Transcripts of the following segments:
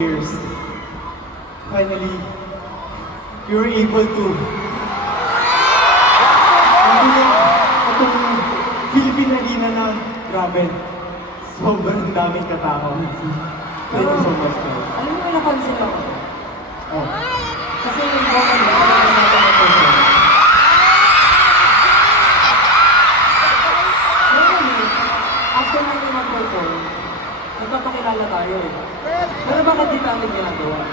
years, finally, you were able to itong Philippine Arena na grabe, sobrang daming katao. Thank you so much, man. Alam mo, may napansin ako. Oh. Kasi yung vocal mo, natin na person. Normally, after na yung mag-perform, nagpapakilala tayo eh. Pero bakit di natin ginagawa?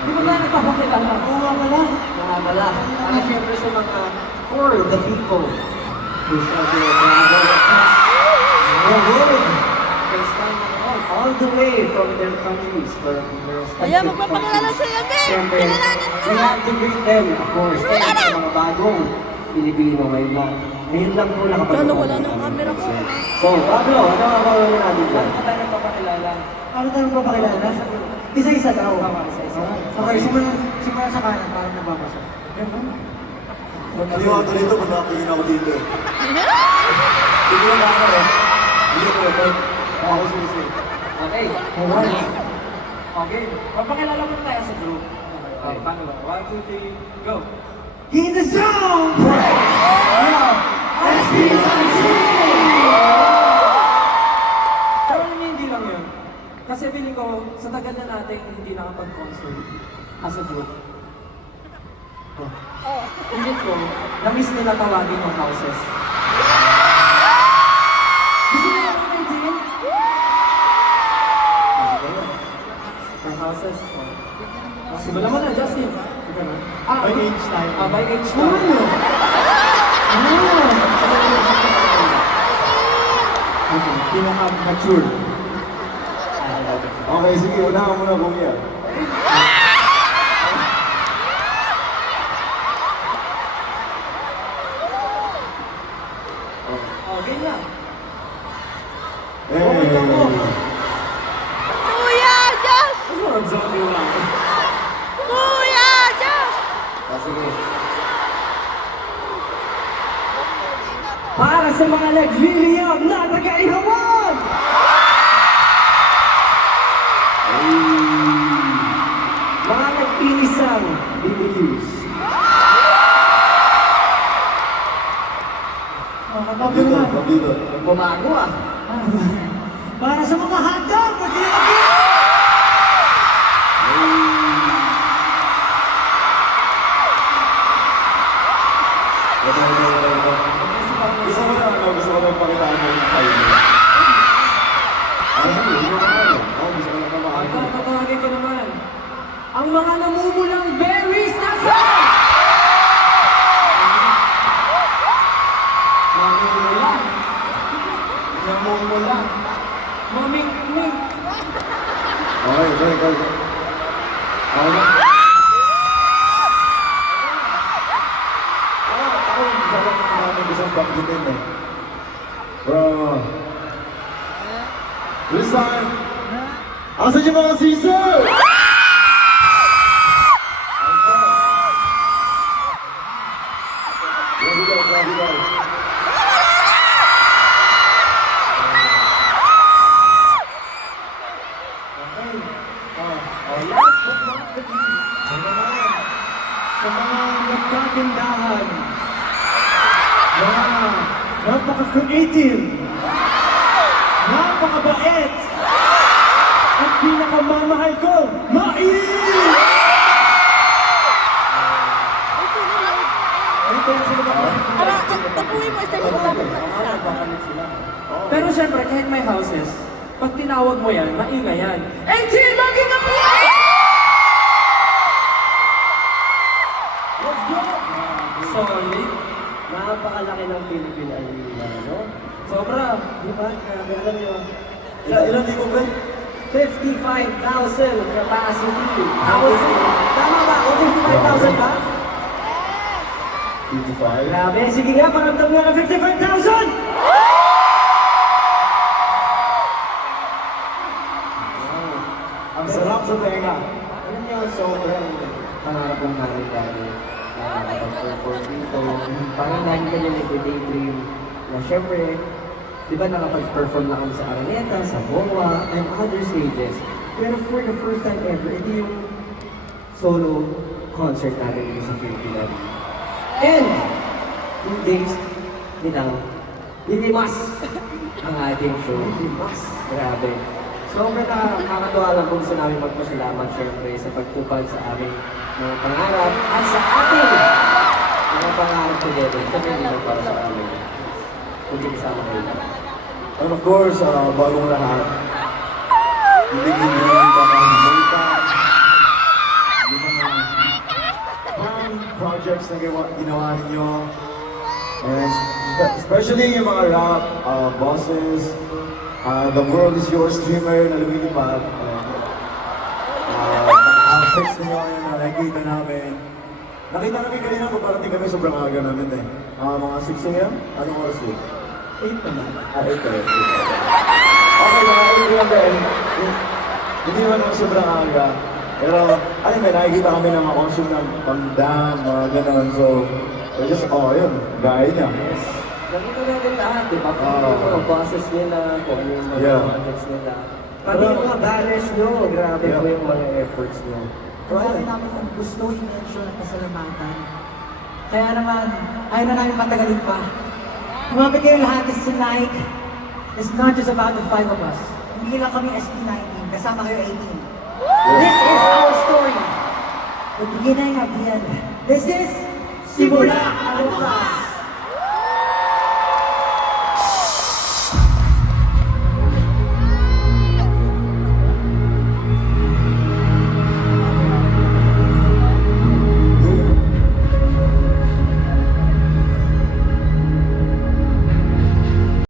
Di ba ba nagpapakilala? Oo nga pala. Nga pala. Para syempre sa mga for the people who shall be travel across the world. They stand all the way from their countries, from their respective Kaya magpapakilala sa iyo, Ben! Siyempre, Kilalanin mo! we have to greet them, of course. Kaya sa mga bagong Pilipino ngayon lang. Ngayon lang po nakapag- Lalo wala ng camera ko. So, Pablo, ano ang mga natin dyan? Paano tayo nagpapakilala? Paano tayo nagpapakilala? Isa-isa daw. Isa-isa. Okay, simula sa kanan, parang nababasa. Hindi ako dito, kung nakapingin ako dito eh. Hindi ko na ako eh. Hindi ko eh. Ako susi. Okay. Alright. Okay. Papakilala mo tayo sa group. Okay, paano ba? 1, 2, 3, go! In the zone! Pero hindi lang yun. Kasi feeling ko, sa tagal na natin hindi nakapag-concert as a group. Feeling ko, na-miss nila tawagin yung houses. Gusto nila kami ng team? Ang houses. Simula mo na, Justin. By age tayo. By age tayo. Okay, pinaka-mature. Okay, sige, unahan mo na kuya. Okay na. Hey! Kuya Josh! Ano zombie lang? Kuya Josh! Sige. Para sa mga nagliliyab na taga-ihawan! Mga nag-iisang BBQs. Dito, dito. Bumago ah. Para sa mga hotdog! Gusto ko na pakitaan mo yung tayo mo. Ano, yun yung ano. Gusto ko na pakitaan mo. Tatawagin ko naman. Ang mga namumulang berries nasaan? Namumula. Namumula. Maming-ming. Okay, okay, okay. Okay. Ako yung sarap ng namin isang banggitin eh. Bro. This time, asan yung mga Caesar? There we go, there we go. Last but not the least. Sa mga nagkagandahan, mga napaka-creative, napakabait, at pinakamamahal ko, Mai! Para tapuin mo, isa yung dapat na isa. Pero syempre, kahit may houses, pag tinawag mo yan, maingay yan. 18, lagi na po! Let's go! Solid. Napakalaki ng Philippine Arena, no? Sobra. Di ba? Grabe, alam nyo. Ilan di ko, pre? 55,000 capacity. Tama ba? O 55,000 ba? 55. Grabe, sige nga, paramdam nga ng 55,000! Ang sarap sa tenga. Alam niyo, sobrang pangarap lang namin dahil nakapag-perform dito. Parang lagi ka niya nag-daydream na syempre, di ba nakapag-perform na kami sa Araneta, sa BOA, and other stages. Pero for the first time ever, ito yung solo concert natin dito sa Philippines. And, yung days nilang lilimas ang ating show. Lilimas. Grabe. Sobrang nakakatuwa lang kung gusto namin magpasalamat syempre sa pagtupad sa aming mga pangarap at sa ating mga pangarap together. Sabi nila para sa amin. Kung kinisama kayo. And of course, bagong lahat, hindi namin kakalimutan yung mga fun projects na ginawa ninyo. And especially yung mga rap, bosses, The World Is Yours streamer na lumilipad. Outfits ninyo ngayon na nakikita namin. Nakita namin kanina kung parating kami sobrang aga namin eh. Mga 6 a.m.? Anong oras yun? 8 naman. 8 a.m. Okay, hindi naman ako sobrang aga. Pero, ayun, may nakikita kami ng mga costume ng pang-dam, mga gano'n. So, just, yun, gaya niya. Nakita natin lahat, di ba? Kung ano yung mga bosses nila, kung ano yung mga Yeah. projects nila. Pati yung mga banners nyo, grabe Yeah. po yung mga efforts nyo. Marami namin ang gusto i-mention at pasalamatan. Kaya naman, ayaw na namin patagalin pa. Lumapit kayo lahat is tonight. It's not just about the 5 of us. Hindi lang kami ST19, kasama kayo 18. This is our story. The beginning of the end. This is Simula ang Wakas.